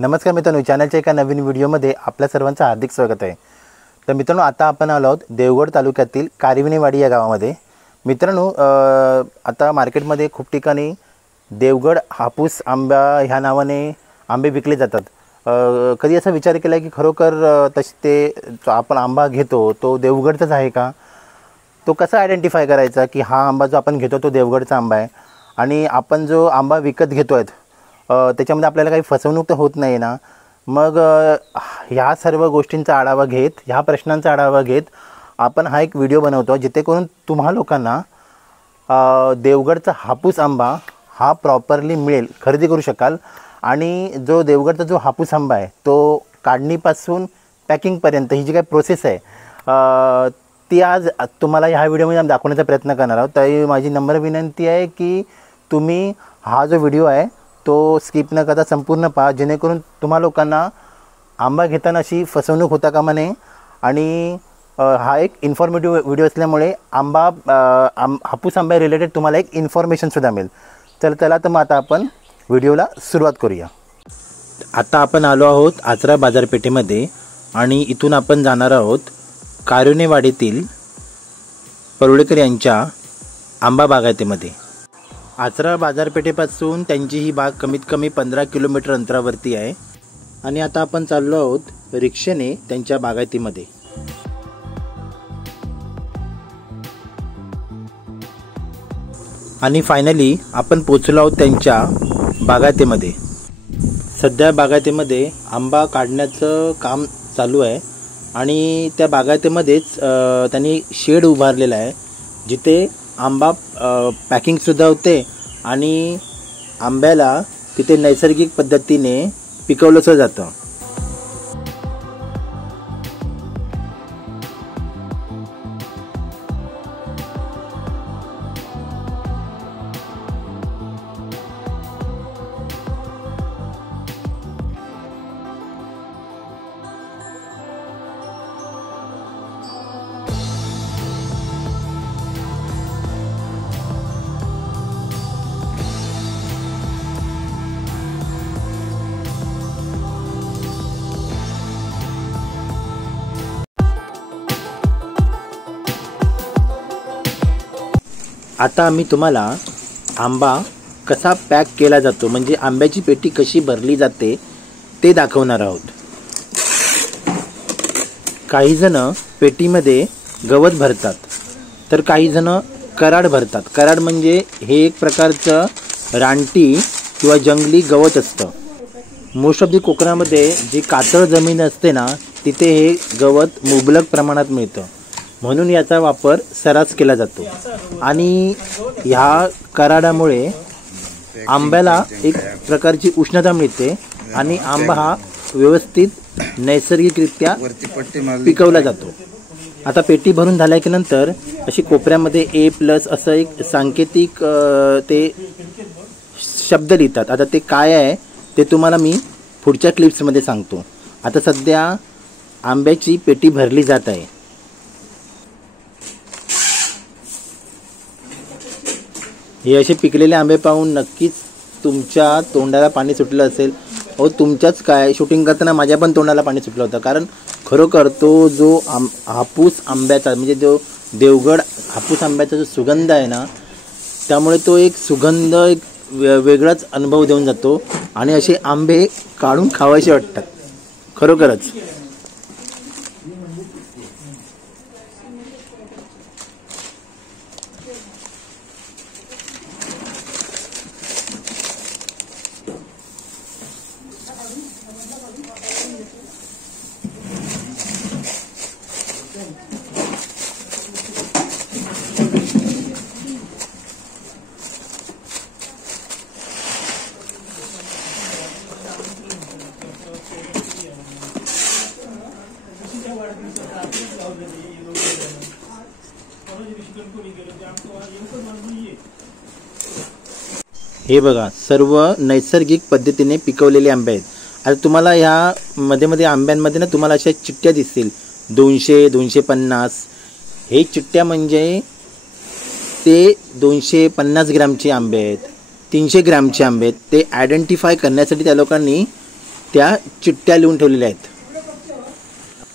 नमस्कार मित्रांनो, चॅनलच्या एका नवीन व्हिडिओमध्ये आपल्या सर्वांचं हार्दिक स्वागत आहे। तर मित्रांनो, आता आपण आलो आहोत देवगड तालुक्यातील कारिवणीवाडी या गावामध्ये। मित्रांनो, आता मार्केटमध्ये खूप ठिकाणी देवगड हापूस आंबा ह्या नावाने आंबे विकले जातात। कधी असा विचार केला की खरोखर तसे ते जो आपण आंबा घेतो तो देवगडचाच आहे का? तो कसा आयडेंटिफाय करायचा की हा आंबा जो आपण घेतो तो देवगडचा आंबा आहे आणि आपण जो आंबा विकत घेतोय त्याच्यामध्ये आपल्याला काही फसवणूक तर होत नाही ना? मग ह्या सर्व गोष्टींचा आढावा घेत, ह्या प्रश्नांचा आढावा घेत आपण हा एक व्हिडिओ बनवतो जिथे करून तुम्हा लोकांना देवगडचा हापूस आंबा हा प्रॉपरली मिळेल, खरेदी करू शकाल। आणि जो देवगडचा जो हापूस आंबा आहे तो काढणीपासून पॅकिंगपर्यंत ही जी काही प्रोसेस आहे ती आज तुम्हाला ह्या व्हिडिओमध्ये आम्ही दाखवण्याचा प्रयत्न करणार आहोत। तर माझी नम्र विनंती आहे की तुम्ही हा जो व्हिडिओ आहे तो स्किप न करता संपूर्ण पहा, जेणेकरून तुम्हा लोकांना आंबा घेताना अशी फसवणूक होता कामा नये। आणि हा एक इन्फॉर्मेटिव्ह व्हिडिओ असल्यामुळे हापूस आंबा रिलेटेड तुम्हाला एक इन्फॉर्मेशनसुद्धा मिळेल। चला तर मग आता आपण व्हिडिओला सुरुवात करूया। आता आपण आलो आहोत आचरा बाजारपेठेमध्ये आणि इथून आपण जाणार आहोत कारिवणीवाडीतील परुळेकर यांच्या आंबा बागायतीमध्ये। आचरा बाजारपेठेपासून त्यांची ही बाग कमीत कमी 15 किलोमीटर अंतरावरती आहे आणि आता आपण चाललो आहोत रिक्षेने त्यांच्या बागायतीमध्ये। आणि फायनली आपण पोचलो आहोत त्यांच्या बागायतीमध्ये। सध्या बागायतीमध्ये आंबा काढण्याचं काम चालू आहे आणि त्या बागायतीमध्येच त्यांनी शेड उभारलेला आहे जिथे आंबा पॅकिंगसुद्धा होते आणि आंब्याला तिथे नैसर्गिक पद्धतीने पिकवलं जातं। आता आम्ही तुम्हाला आंबा कसा पॅक केला जातो, म्हणजे आंब्याची पेटी कशी भरली जाते ते दाखवणार आहोत। काही जण पेटीमध्ये गवत भरतात तर काही जण कराड भरतात। कराड म्हणजे हे एक प्रकारचं रानटी किंवा जंगली गवत असतं। मोस्ट ऑफ दी कोकणामध्ये जी कातळ जमीन असते ना तिथे हे गवत मुबलक प्रमाणात मिळतं, म्हणून याचा वापर सर्रास केला जातो। आणि ह्या कराडामुळे आंब्याला एक प्रकारची उष्णता मिळते आणि आंबा हा व्यवस्थित नैसर्गिकरित्या पिकवला जातो। आता पेटी भरून झाल्या की नंतर अशी कोपऱ्यामध्ये A+ असं एक सांकेतिक ते शब्द लिहितात। आता ते काय आहे ते तुम्हाला मी पुढच्या क्लिप्समध्ये सांगतो। आता सध्या आंब्याची पेटी भरली जात आहे। हे असे पिकलेले आंबे पाहून नक्कीच तुमच्या तोंडाला पाणी सुटलं असेल। तुमच्याच काय शूटिंग करताना माझ्या पण तोंडाला पाणी सुटलं होतं, कारण खरोखर तो जो हापूस आंब्याचा म्हणजे जो देवगड हापूस आंब्याचा जो सुगंध आहे ना, त्यामुळे तो एक सुगंध एक वेगळाच अनुभव देऊन जातो आणि असे आंबे काढून खावायचे वाटतात खरोखरच। हे बघा, सर्व नैसर्गिक पद्धतीने पिकवलेले आंबे आहेत। आता तुम्हाला ह्या मध्ये आंब्यांमध्ये ना तुम्हाला अशा चिट्ट्या दिसतील 200, 250। हे चिट्ट्या म्हणजे ते 250 ग्रॅमचे आंबे आहेत, 300 ग्रॅमचे आंबे आहेत। ते आयडेंटिफाय करण्यासाठी त्या लोकांनी त्या चिठ्ठ्या लिहून ठेवलेल्या आहेत.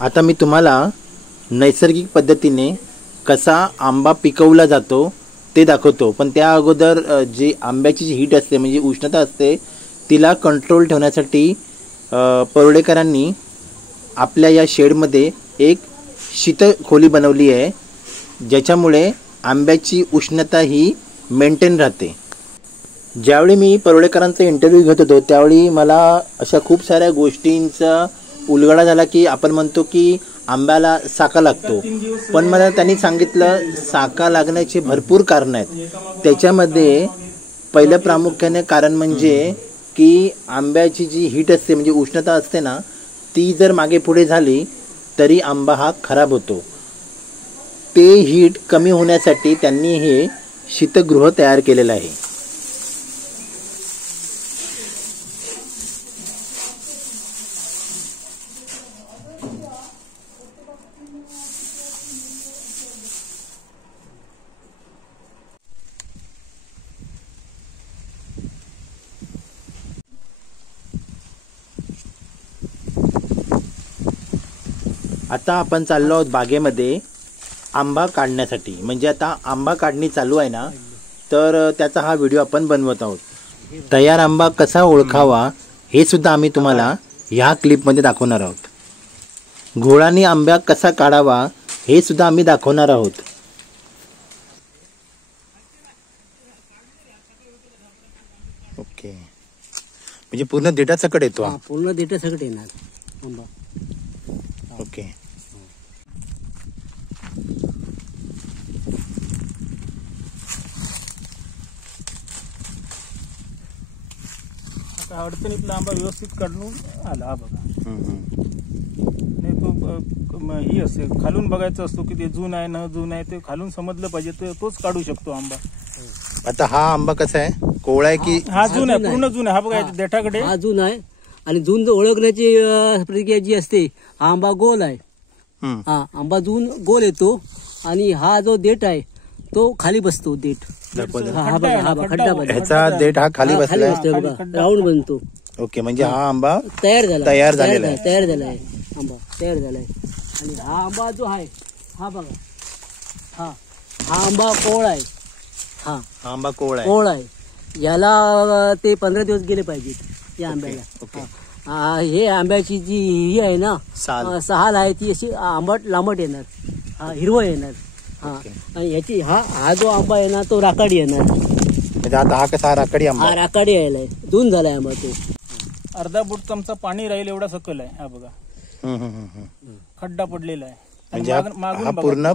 आता मी तुम्हाला नैसर्गिक पद्धतीने कसा आंबा पिकवला जातो ते दाखवतो. पण त्या अगोदर जी आंब्याची जी हीट असते म्हणजे उष्णता असते तिला कंट्रोल ठेवण्यासाठी परुळेकरांनी आपल्या या शेडमध्ये एक शीतल खोली बनवली आहे, ज्याच्यामुळे आंब्याची उष्णता ही मेंटेन राहते. ज्यावेळी मी परुळेकरांचा इंटरव्ह्यू घेत होतो त्यावेळी मला अशा खूप साऱ्या गोष्टींचा उलगडा झाला की आपण म्हणतो की आंब्याला साका लागतो, पण मला त्यांनी सांगितलं साका लागण्याची भरपूर कारणं आहेत. त्याच्यामध्ये पहिलं प्रामुख्याने कारण म्हणजे की आंब्याची जी हीट असते म्हणजे उष्णता असते ना, ती जर मागे पुढे झाली तरी आंबा हा खराब होतो. ते हीट कमी होण्यासाठी त्यांनी हे शीतगृह तयार केलेलं आहे. आता आपण चाललो आहोत बागेमध्ये आंबा काढण्यासाठी. म्हणजे आता आंबा काढणी चालू आहे ना, तर त्याचा हा व्हिडिओ आपण बनवत आहोत. तयार आंबा कसा ओळखावा हे सुद्धा आम्ही तुम्हाला ह्या क्लिपमध्ये दाखवणार आहोत. घोळाने आंबा कसा काढावा हे सुद्धा आम्ही दाखवणार आहोत. ओके, म्हणजे पूर्ण देठासकट येतो हा. पूर्ण देठासकट येणार आंबा. ओके, आता अडचणीतला आंबा व्यवस्थित काढून आला. हा बघा, नाही तो ही असते खालून बघायचं असतो की ते जून आहे न जून आहे, ते खालून समजलं पाहिजे तर तोच काढू शकतो आंबा. आता हा आंबा कसा आहे, कोवळा आहे की हा जून आहे, पूर्ण जून आहे. हा बघा देठाकडे हा जून आहे. आणि जून ओळखण्याची प्रक्रिया जी असते, हा आंबा गोल आहे. हा आंबा जून गोल येतो आणि हा जो देठ आहे तो खाली बसतो. देठ हा बघा, हा बघा खड्डा बनतो. ह्याचा देठ हा खाली बसलाय. राऊंड बनतो. ओके, म्हणजे हा आंबा तयार झाला तयार झालेला आहे. तयार झाला आहे आंबा, तयार झालाय. आणि हा आंबा जो आहे हा बघा, हा हा आंबा कोवळा आहे. हा आंबा कोवळा आहे. कोवळा आहे. याला ते 15 दिवस गेले पाहिजेत या आंब्याला. ओके. हे आंब्याची जी ही आहे ना साल. सहाल आहे ती अशी आंबट लांबट येणार. हा हिरवं येणार. हा आणि ह्याची हा जो आंबा आहे ना तो राकाडी येणार. म्हणजे आता हा कसा राकडी आंबा हा राकाडी यायलाय, जून झालाय आंबा तो. अर्धा बोट चमचा पाणी राहील एवढा सकल आहे. हा बघा खड्डा पडलेला आहे. म्हणजे मागून हा बघा. पूर्ण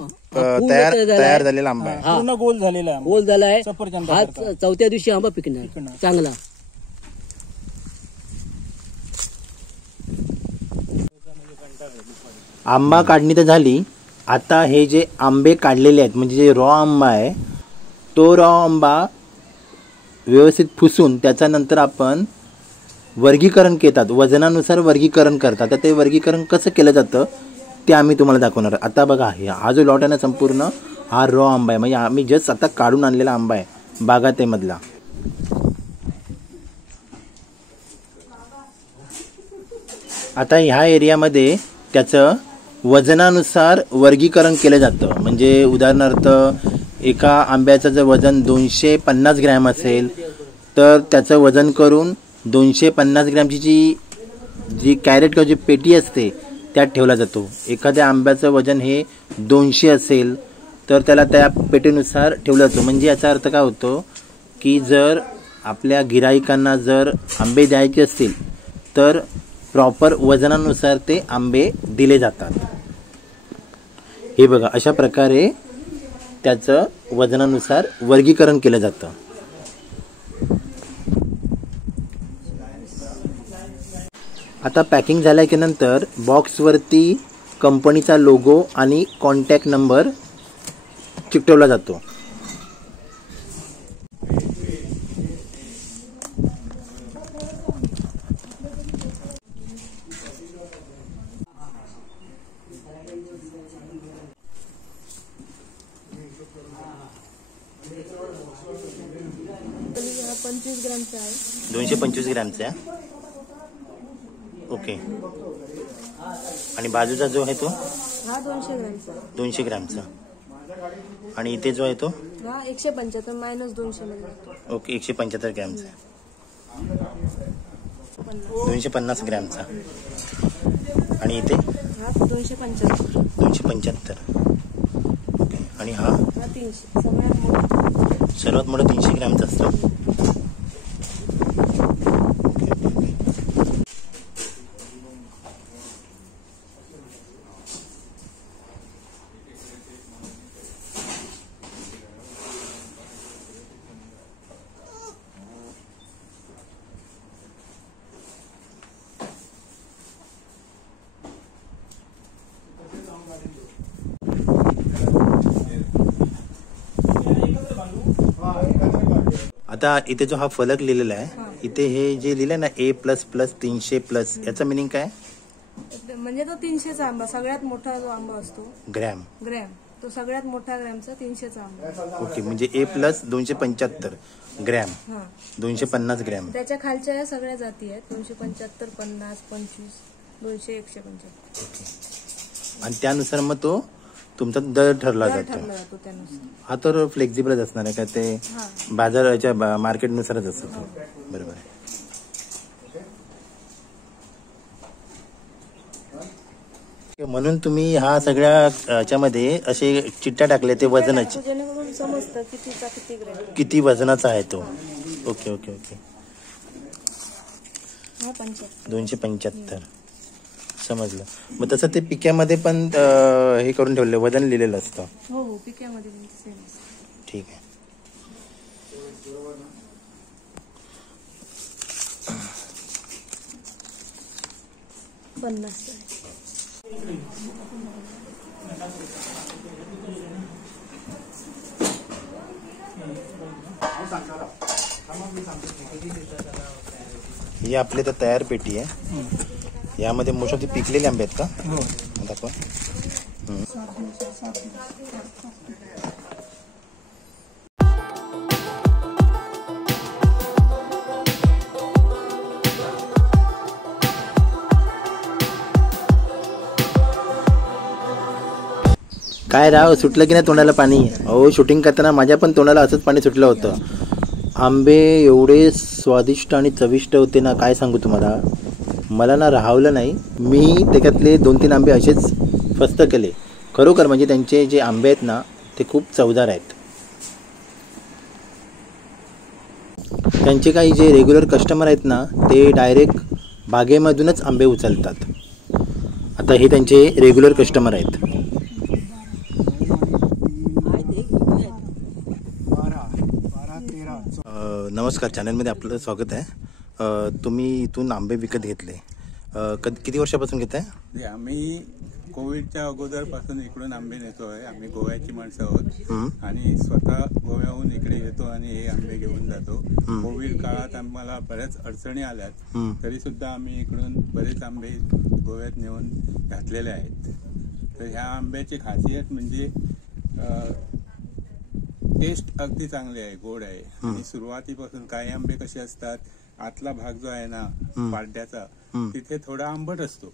तयार झालेला आंबा आहे. पूर्ण गोल झालेला आहे. गोल झालाय. सफरचंदा हा सारखा. चौथ्या दिवशी आंबा पिकणार चांगला. आंबा काढणी तर झाली. आता हे जे आंबे काढलेले आहेत म्हणजे जे रॉ आंबा आहे तो रॉ आंबा व्यवस्थित फुसून त्याच्यानंतर आपण वर्गीकरण करतात, वजनानुसार वर्गीकरण करतात. तर ते वर्गीकरण कसं केलं जातं ते आम्ही तुम्हाला दाखवणार. आता बघा, हा जो लॉट आहे ना संपूर्ण हा रॉ आंबा आहे. म्हणजे आम्ही जस्ट आता काढून आणलेला आंबा आहे बागायतीमधला. आता ह्या एरियामध्ये त्याचं वजनानुसार वर्गीकरण केलं जातं. म्हणजे उदाहरणार्थ एका आंब्याचं जर वजन 250 ग्रॅम असेल तर त्याचं वजन करून 250 ग्रॅमची जी कॅरेट किंवा जी पेटी असते त्यात ठेवला जातो. एखाद्या आंब्याचं वजन हे 200 असेल तर त्याला त्या पेटीनुसार ठेवलं जातं. म्हणजे याचा अर्थ काय होतो की जर आपल्या गिराईकांना जर आंबे द्यायचे असतील तर प्रॉपर वजनानुसार ते आंबे दिले जातात. हे बघा, अशा प्रकारे त्याचं वजनानुसार वर्गीकरण केलं जातं. आता पॅकिंग झाल्या की नंतर बॉक्सवरती कंपनीचा लोगो आणि कॉन्टॅक्ट नंबर चिकटवला जातो. हा 25 ग्रामचा आहे. 225 ग्रॅमचा. ओके. आणि बाजूचा जो आहे तो हा 200 ग्रॅमचा. 200 ग्रॅमचा. आणि इथे जो आहे तो हा 175 मायनस 200 मध्ये. ओके 175 ग्रॅमचा. 250 ग्रॅमचा. आणि इथे हा 275. 275. ओके. आणि हा 300. सगळ्यात मोठा. सर्वात मोठा 300 ग्रॅमचा असतो. आता इथे जो हा फलक लिहिलेला आहे, इथे हे जे लिहिलंय ना A++ 300+ याचा मिनिंग काय? म्हणजे तो 300चा आंबा सगळ्यात मोठा जो आंबा असतो ग्रॅम. तो सगळ्यात मोठा ग्रॅमचा 300चा आंबा. ओके. म्हणजे A+ 275 ग्रॅम. हा 250 ग्रॅम. त्याच्या खालच्या या सगळ्या जाती आहेत. 275, 50, 25, 200, 175. ओके. आणि त्यानुसार मग तो तुमचा दर ठरला जातो. त्यानुसार. हा तर फ्लेक्झिबलच असणार आहे का? ते हा बाजाराच्या मार्केटनुसारच असतो. बरोबर आहे. म्हणून तुम्ही हा सगळ्या याच्यामध्ये असे चिट्ट्या टाकले ते वजनाचे, जेणेकरून समजतं कितीचा किती ग्रॅम. किती वजनाचा आहे तो. Okay okay okay. हा 75. 275 समजलं. मग तसं ते पिक्यामध्ये पण हे करून ठेवलं, वजन लिहिलेलं असतं. हो हो पिक्यामध्ये सेम असतं. ठीक आहे. पन्नास. ही आपली तर तयार पेटी आहे. यामध्ये मोस्ट ऑफ पिकलेले आंबे आहेत का? दाखवा. काय राव, सुटलं की नाही तोंडाला पाणी? अहो शूटिंग करताना माझ्या पण तोंडाला असंच पाणी सुटलं होतं. आंबे एवढे स्वादिष्ट आणि चविष्ट होते ना, काय सांगू तुम्हाला. मला ना राहवलं नाही. मी त्याच्यातले 2-3 आंबे असेच फस्त केले. खरोखर म्हणजे त्यांचे जे आंबे आहेत ना ते खूप चवदार आहेत. त्यांचे काही जे रेग्युलर कस्टमर आहेत ना ते डायरेक्ट बागेमधूनच आंबे उचलतात. आता हे त्यांचे रेग्युलर कस्टमर आहेत. नमस्कार, चॅनलमध्ये आपलं स्वागत आहे. तुम्ही इथून आंबे विकत घेतले, किती वर्षापासून घेत आहे? आम्ही कोविडच्या अगोदरपासून इकडून आंबे नेतोय. आम्ही गोव्याची माणसं आहोत आणि स्वतः गोव्याहून इकडे येतो आणि हे आंबे घेऊन जातो. कोविड काळात आम्हाला बऱ्याच अडचणी आल्यात, तरी सुद्धा आम्ही इकडून बरेच आंबे गोव्यात नेऊन घातलेले आहेत. तर ह्या आंब्याची खासियत म्हणजे टेस्ट अगदी चांगली आहे, गोड आहे. आणि सुरुवातीपासून काही आंबे कसे असतात, आतला भाग जो आहे ना पाड्याचा तिथे थोडा आंबट असतो,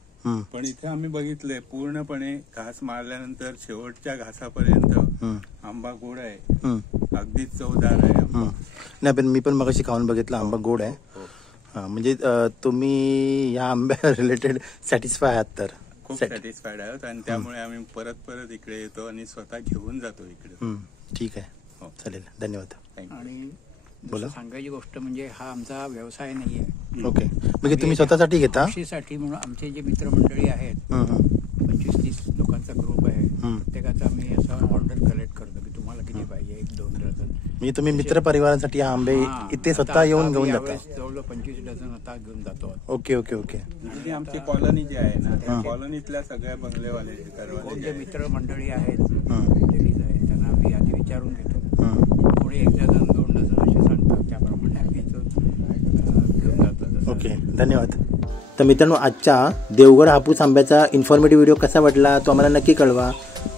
पण इथे आम्ही बघितलंय पूर्णपणे घास मारल्यानंतर शेवटच्या घासापर्यंत आंबा गोड आहे, अगदीच चवदार आहे आंबा. नाही पण मी पण मगाशी खाऊन बघितलं, आंबा गोड आहे. म्हणजे तुम्ही या आंब्या रिलेटेड सॅटिस्फाय आहात? तर खूप सॅटिस्फाईड आहोत आणि त्यामुळे आम्ही परत परत इकडे येतो आणि स्वतः घेऊन जातो इकडे. ठीक आहे, चालेल, धन्यवाद. आणि बोला. सांगायची गोष्ट म्हणजे हा आमचा व्यवसाय नाहीये. ओके, म्हणजे तुम्ही स्वतःसाठी घेता? खुशीसाठी म्हणून आमचे जे मित्रमंडळी आहेत 25-30 लोकांचा ग्रुप आहे, प्रत्येकाचा आम्ही असा ऑर्डर कलेक्ट करतो की तुम्हाला किती पाहिजे, 1-2 डझन. म्हणजे तुम्ही मित्र परिवारासाठी हा आंबे इथे स्वतः येऊन घेऊन जाता? जवळ 25 डझन आता घेऊन जातो. Okay okay okay. आणि आमची कॉलनी जी आहे ना त्या कॉलनीतल्या सगळ्या बंगलेवाले जे मित्रमंडळी आहेत, लेडीज आहेत, त्यांना आम्ही आधी विचारून घेतो. पुढे 1 डझन 2 डझन असे सांगतात, त्याप्रमाणे आम्ही घेऊन जातो. ओके, धन्यवाद. तर मित्रांनो, आजच्या देवगड हापूस आंब्याचा इन्फॉर्मेटिव्ह व्हिडिओ कसा वाटला तो आम्हाला नक्की कळवा.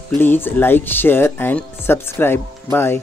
Please like, share and subscribe. Bye.